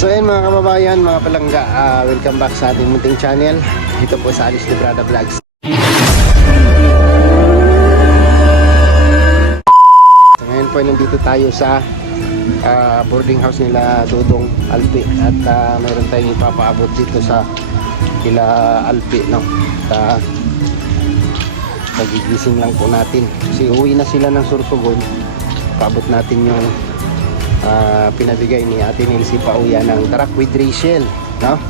So ayun mga kababayan, mga palangga, welcome back sa ating munting channel. Dito po sa Alice Librada Vlogs. So ngayon po nandito tayo sa boarding house nila Dodong Alpi. At mayroon tayong ipapaabot dito sa kila Alpi, no? Pagigising lang po natin. Kasi uwi na sila ng Sorsogon. Paabot natin yung pinabigay ni Ate Nancy Pauya ng Truck with Rachel, no?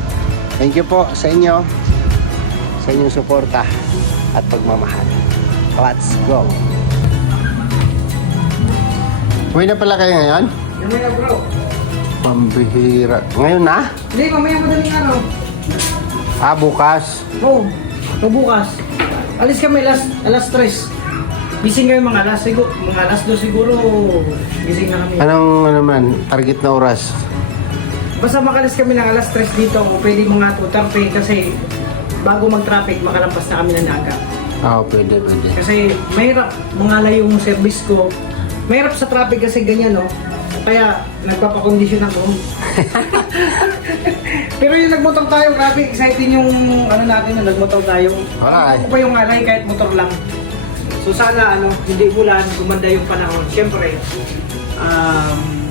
Thank you po sa inyo, sa inyong suporta at pagmamahal. Let's go. Uwi na pala kayo ngayon? Mamaya bro. Pambihira. Ngayon na? Hindi, mamaya madaling araw. Bukas. Oo, bukas. Alis kami alas 3. Gising kami mga alas 2 siguro. Gising na kami. Anong naman, target na oras? Basta makalis kami ng alas 3 dito, o pwede mga 2:30 kasi bago mag-traffic, makalampas na kami ng Naga. Pwede. Kasi mahirap mangalay yung service ko. Mahirap sa traffic kasi ganyan, no? Kaya nagpapakondisyon ako. Pero yung nagmotor tayo, grabe, exciting yung ano natin na nagmotor tayo. Ay. Ako pa yung alay kahit motor lang. So sana hindi ulan, gumanda yung panahon. Siyempre,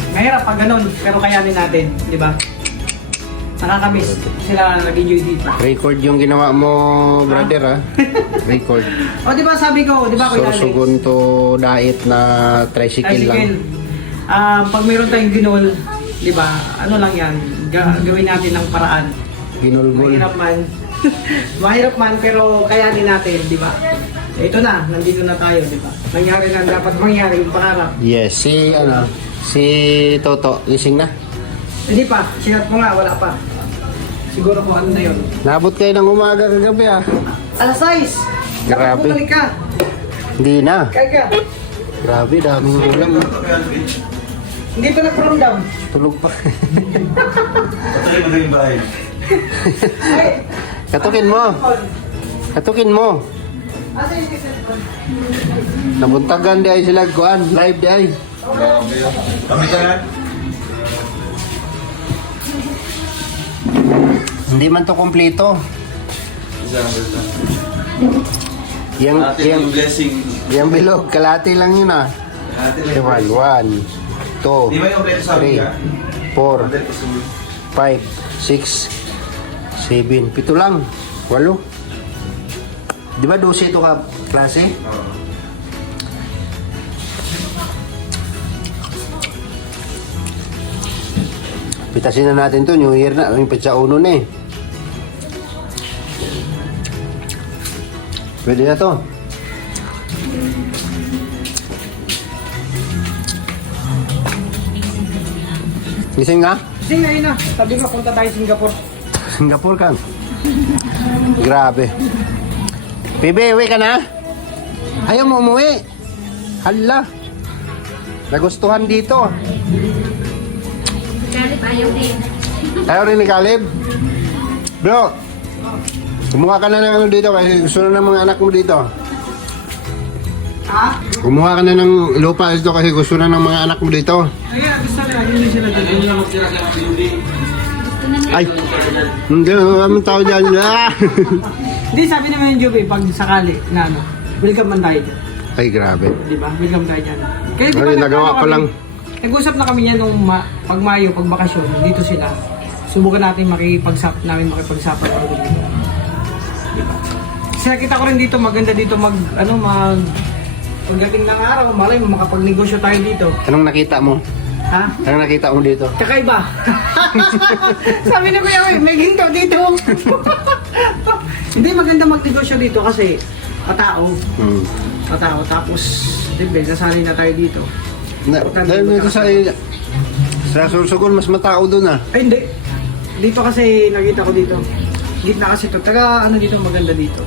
mahirap pag ganun, pero kayanin natin, di ba? Nakakamiss sila nag-enjoy dito. Record yung ginawa mo, brother, ha? Record. O di ba sabi ko, di ba Kuya Alex? Sorsogon to diet na tricycle lang. Pag mayroon tayong ginol, di ba, ano lang yan, gawin natin ng paraan. Ginulgol. Mahirap man. Mahirap man, pero kayanin natin, di ba? Ito na, nandito na tayo, di ba? Nangyari na dapat mangyari yung pangarap. Yes, si Toto, gising na. Hindi pa, sinat mo nga, wala pa. Siguro kung ano na yun. Nabot kayo ng umaga kagabi, ha? Alas 6! Grabe. Dapat bumalik ka. Hindi na. Kaya ka. Grabe, daming ulam. Hindi pa nag-rundown. Tulog pa. Patuloy mo yung bahay. Ay, Katukin mo. Katukin mo. asa yung cellphone? Nabuntagan di ay sila kuan, live di ay. Kami ka na? Hindi man to kompleto. Isa lang basta. Yang Atin yung blessing. yang bilog, kalati lang yun, ah. Atin lang Diba? yung 1, 2, Di ba yung kompleto sa amin ka? 3, 4, 5, 6, 7, 7 lang. 8. Di ba 12 ito ka klase? Oo. Pitasin na natin to, New Year na, yung petsa 1 na eh. Pwede na to. Gising na? Sing na yun na. Sabi ko, punta tayo Singapore. Singapore ka. Grabe. Pibe, uwi ka na? Ayaw mo umuwi. Hala. Nagustuhan dito. Kalip ayaw din. Ayaw rin ni Caleb. Bro, kumuha ka na ng ano dito kasi gusto na ng mga anak mo dito. Ha? Kumuha ka na ng lupa dito kasi gusto na ng mga anak mo dito. Ayun, gusto nila. Yun yung sila dito. Yun lang magtira ka ng building. Ay, hindi naman tao dyan. Ah! Hindi, sabi naman yung Joby, pag sakali na ano, welcome man tayo dyan. Ay, grabe. Di ba? Welcome tayo dyan. Kaya di ba Ay, nagawa nagkano pa kami- lang. Nag-usap na kami yan nung pag Mayo, pag bakasyon, dito sila. Subukan natin makipagsapang ulit. Diba? Kasi nakita ko rin dito, maganda dito pagdating ng araw, malay mo makapagnegosyo tayo dito. Anong nakita mo? Ha? Anong nakita mo dito? Kakaiba. Sabi ni Kuya, may ginto dito. Hindi maganda magnegosyo dito kasi matao. Matao. Tapos, diba, nasanay na tayo dito. Dahil dito sa Sorsogon, mas matao doon ah. Ay, hindi. Dito kasi nakita ko dito. Gitna kasi ito. Taga ano dito, maganda dito.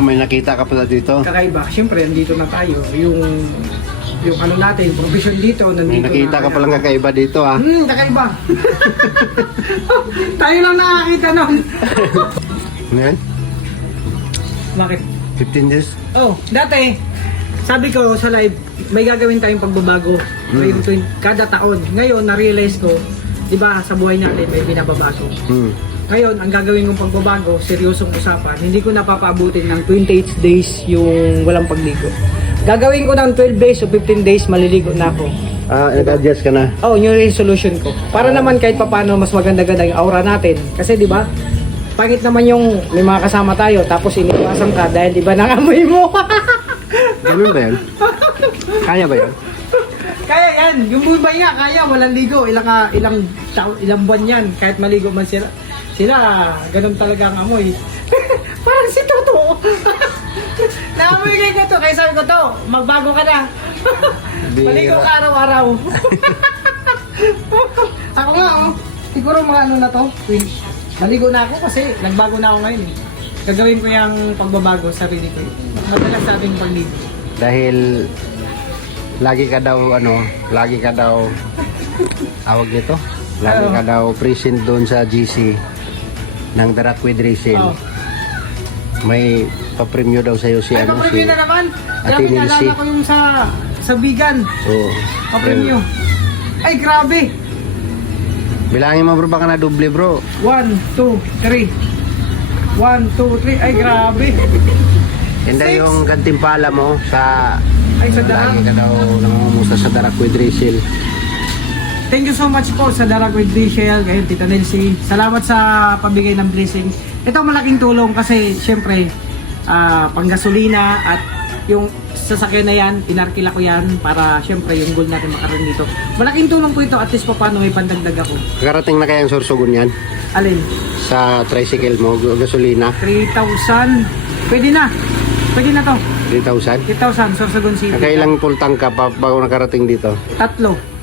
May nakita ka pala dito. Kakaiba. Siyempre, nandito na tayo. Yung ano natin, profession dito, May nandito nakita na. ka palang kakaiba dito ah. Kakaiba. Tayo lang nakakita nun. Ano yan? Bakit? 15 days? Oh, dati, sabi ko sa live, may gagawin tayong pagbabago. Kada taon. Ngayon, na-realize ko, di ba sa buhay natin may binababago. Hmm. Ngayon, ang gagawin kong pagbabago, seryosong usapan, hindi ko napapaabutin ng 28 days yung walang pagligo. Gagawin ko ng 12 days o 15 days, maliligo na ako. Nag-adjust ka na. Oh, new resolution ko. Para naman kahit papano mas maganda-ganda yung aura natin. Kasi di ba, pangit naman yung may mga kasama tayo, tapos iniwasan ka dahil di ba nangamoy mo. Ganun ba yan? Kaya ba yan? Kaya yan, yung buhay nga, kaya, walang ligo. Ilang buwan yan, kahit maligo man sila. Sila, ganun talaga ang amoy. Parang si Toto. Naamoy kayo to, kaya sabi ko to, magbago ka na. Maligo ka araw-araw. Ako nga, oh. Siguro mga ano na to, maligo na ako kasi nagbago na ako ngayon. Gagawin ko yung pagbabago sa sarili ko. Madalas sa ating pagligo. Dahil lagi ka daw awag nito. Lagi ka daw present doon sa GC ng The Rock with Rachel. Oh. May papremyo daw sa'yo si Ay, ano papremyo si na naman. Ate Grabe, Nilsi. naalala ko yung sa Bigan. Oo. Papremyo. Ay, grabe. Bilangin mo bro, baka na doble bro. 1, 2, 3. 1, 2, 3. Ay, grabe. Hindi Six. yung gantimpala mo sa Ay, sa lagi darang. ka daw namumusta sa The Rock with Rachel. Thank you so much po sa Darag with Rachel, kayo Tita Nelsie. Salamat sa pabigay ng blessing. Ito malaking tulong kasi syempre panggasolina at yung sasakyan na yan, pinarkila ko yan para syempre yung goal natin makaroon dito. Malaking tulong po ito, at least pa paano may pandagdag ako. Karating na kaya ang Sorsogon yan Alin? sa tricycle mo, gasolina, 3,000. Pwede na. Pwede na to. 3,000. 3,000, Sorsogon City. Nakailang full tank ka pa bago nakarating dito? 3.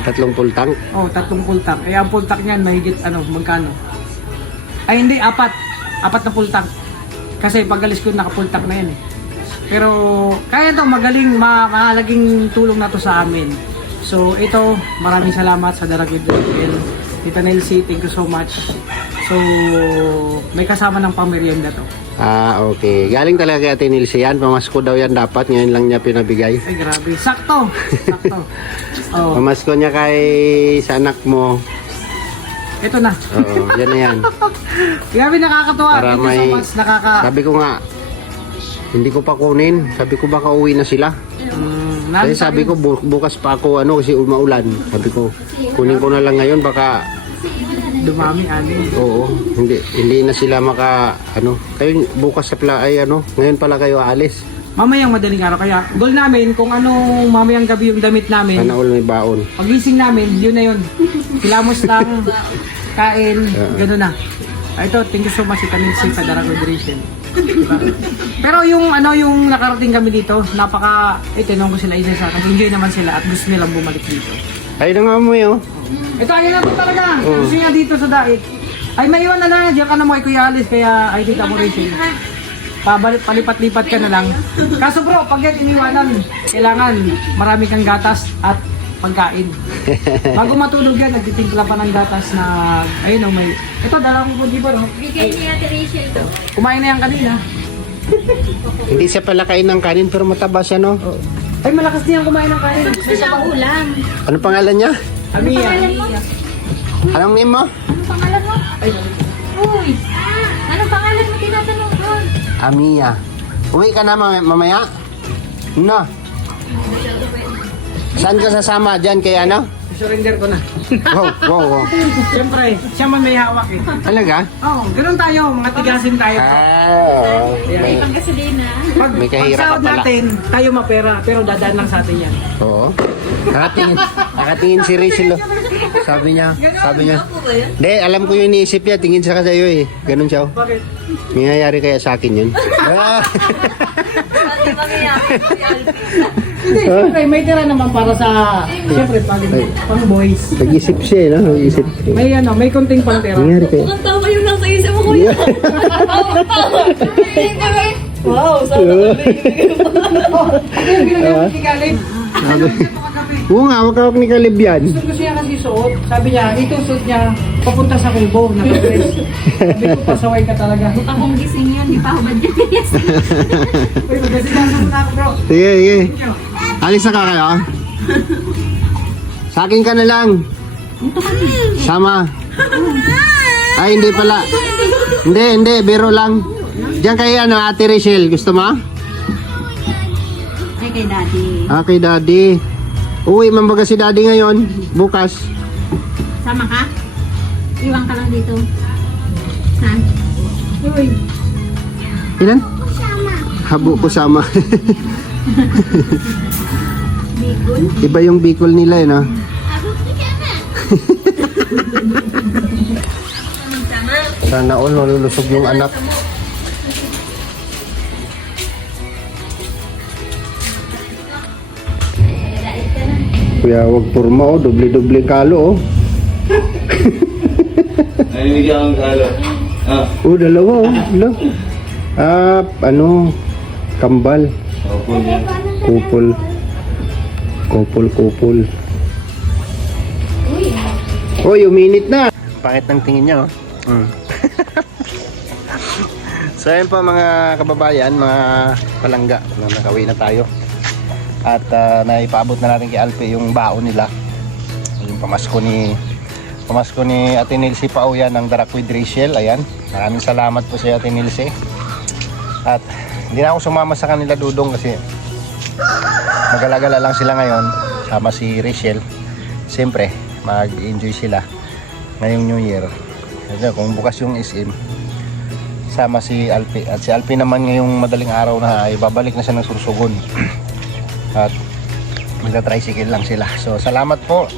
3 full tank? Oh, 3 full tank. Eh, ang full tank niyan, mahigit magkano? Ay, hindi, 4. 4 na full tank. Kasi pag alis ko, naka-full tank na yan eh. Pero, kaya to magaling, mahalaging tulong na to sa amin. So, ito, maraming salamat sa Darag with Rachel. Tita Nelsie, thank you so much. So, may kasama ng pamilya to. Okay. Galing talaga kay Ate Nilsi yan. Pamasko daw yan dapat. Ngayon lang niya pinabigay. Ay, grabe. Sakto. Sakto. Oh, Pamasko niya kay sa anak mo. ito na. Oo, yan na yan. Grabe, nakakatuwa. Para Thank you so may- much. Sabi ko nga, hindi ko pa kunin. Sabi ko baka uwi na sila. Kasi sabi ko bukas pa ako kasi maulan. Sabi ko kunin ko na lang ngayon baka dumami, oo, hindi na sila kayo bukas sa ngayon pala kayo aalis. Mamayang madaling araw. Kaya, goal namin, kung ano mamayang gabi yung damit namin, Sana all may baon. pagising namin, yun na yun. Kilamos lang, kain, gano'n na. Ito, thank you so much, Tita Nelsie, sa Darag with Rachel. Diba? Pero yung nakarating kami dito, tinong ko sila isa sa nag-enjoy naman sila at gusto nilang bumalik dito. Ay na nga mo yun. Ito, ayun na po talaga. Gusto niya dito sa dait. Ay, may iwan na lang. Diyan ka na mo kay Kuya Alice, kaya ay Tita mo Rachel. Palipat-lipat ka na lang. Kaso bro, pag yan iniwanan, kailangan marami kang gatas at pagkain. Bago matulog yan, nagtitimpla pa ng gatas na, ayun o, may, ito, dala ko po di ba, no? Bigay ni Ate Rachel to. Kumain na yan kanina. Hindi siya pala kain ng kanin pero mataba siya no. Ay, malakas niyan kumain ng kanin. Gusto niya ang ulam. Ano pangalan niya? Amiya. Pangalan mo? Anong name mo? Anong pangalan mo? Ay, Uy! Anong pangalan mo tinatanong ko? Amiya. Uwi ka na mamaya? No. Saan ka sasama dyan kay ano? surrender ko na. Wow. Siyempre, siya man may hawak eh. Talaga? Oo, ganun tayo, mga tigasin tayo. May panggasolina. Pag May kahirap pagsahod ka pala. natin, tayo mapera, pero dadaan lang sa atin yan. Oo. Nakatingin si Rachel. Oh. Sabi niya. Hindi, alam ko yung iniisip niya. Tingin siya ka sa'yo eh. Ganun siya. Oh. Bakit? May nangyayari kaya sa akin yun. Hindi, siyempre, may tira naman para sa, siyempre, pang boys. Nag-isip siya eh, no? Nag-isip. May konting pang tira. Nangyari kaya. Mukhang tama yung nasa isip mo, kuya. Wow, sana Ito yung ginagawa ni Galib. Oo nga, wag hawak ni Caleb yan. Gusto siya kasi suot. Sabi niya, ito suot niya papunta sa kubo. Naka-dress. Sabi ko, pasaway ka talaga. akong gising yun, di pa ako badyan. Uy, magkasigasan na ako, bro. Sige. Alis na ka kayo. Sa akin ka na lang. Dito kami. Sama. Ay, hindi pala. Hindi, biro lang. Diyan kayo ano, Ate Rachel. Gusto mo? Ay, kay daddy. Ah, kay Daddy. Uwi, mambaga si Daddy ngayon. Bukas. Sama ka? Iwan ka lang dito. Ha? Uy. Ilan? Sama. Habo ko sama. Bicol. Iba yung Bicol nila eh, no? Abot ka sama. Sana all malulusog yung anak. Kuya, wag purma oh. Doble-doble kalo oh. Narinig akong kalo. Ah. Oh, dalawa oh. Wala. Ah, ano? Kambal. Opo niya. Kupol. Kupol. Uy, uminit na. Pangit ng tingin niya oh. So ayun po mga kababayan, mga palangga, nakauwi na tayo. At naipaabot na natin kay Alpe yung baon nila. Yung pamasko ni Ate Nilce Pauya ng Darak with Rachel. Ayan, maraming salamat po sa Ate Nilce. At hindi na ako sumama sa kanila, Dudong, kasi mag-alagala lang sila ngayon. Sama si Rachel. Siyempre, mag-enjoy sila ngayong New Year. Kasi kung bukas yung SM, sama si Alpe. At si Alpe naman ngayong madaling araw na ay babalik na siya ng Sursugon. At magta-tricycle lang sila. So salamat po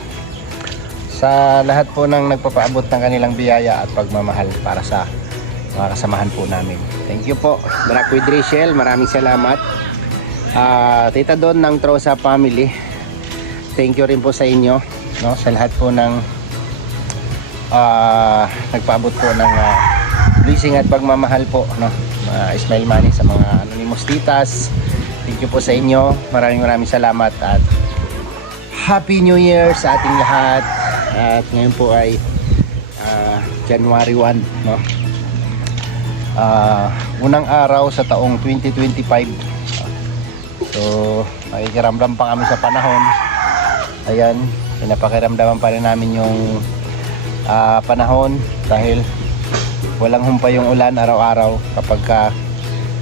sa lahat po ng nagpapaabot ng kanilang biyaya at pagmamahal para sa mga kasamahan po namin. Thank you po, Darak with Rachel. Maraming salamat. Tita Don ng Trosa family, thank you rin po sa inyo, no? Sa lahat po ng nagpaabot po ng blessing at pagmamahal po, no? Smile Money sa mga anonymous titas. Thank you po sa inyo. Maraming salamat at Happy New Year sa ating lahat. At ngayon po ay January 1, no? Unang araw sa taong 2025. So, makikiramdam pa kami sa panahon. Ayan, pinapakiramdaman pa rin namin yung panahon dahil walang humpay yung ulan araw-araw kapag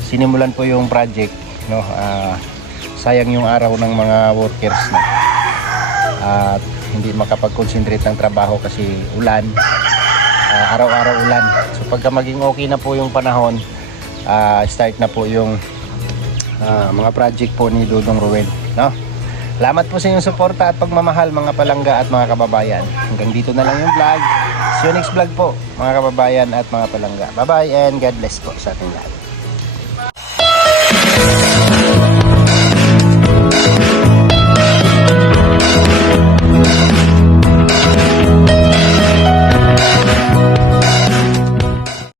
sinimulan po yung project, no? Sayang yung araw ng mga workers, no? At hindi makapag-concentrate ng trabaho kasi ulan, araw-araw ulan. So pagka maging okay na po yung panahon, start na po yung mga project po ni Dudong Ruel, no? Salamat po sa inyong suporta at pagmamahal, mga palangga at mga kababayan. Hanggang dito na lang yung vlog. See you next vlog po, mga kababayan at mga palangga. Bye bye and God bless po sa ating lahat.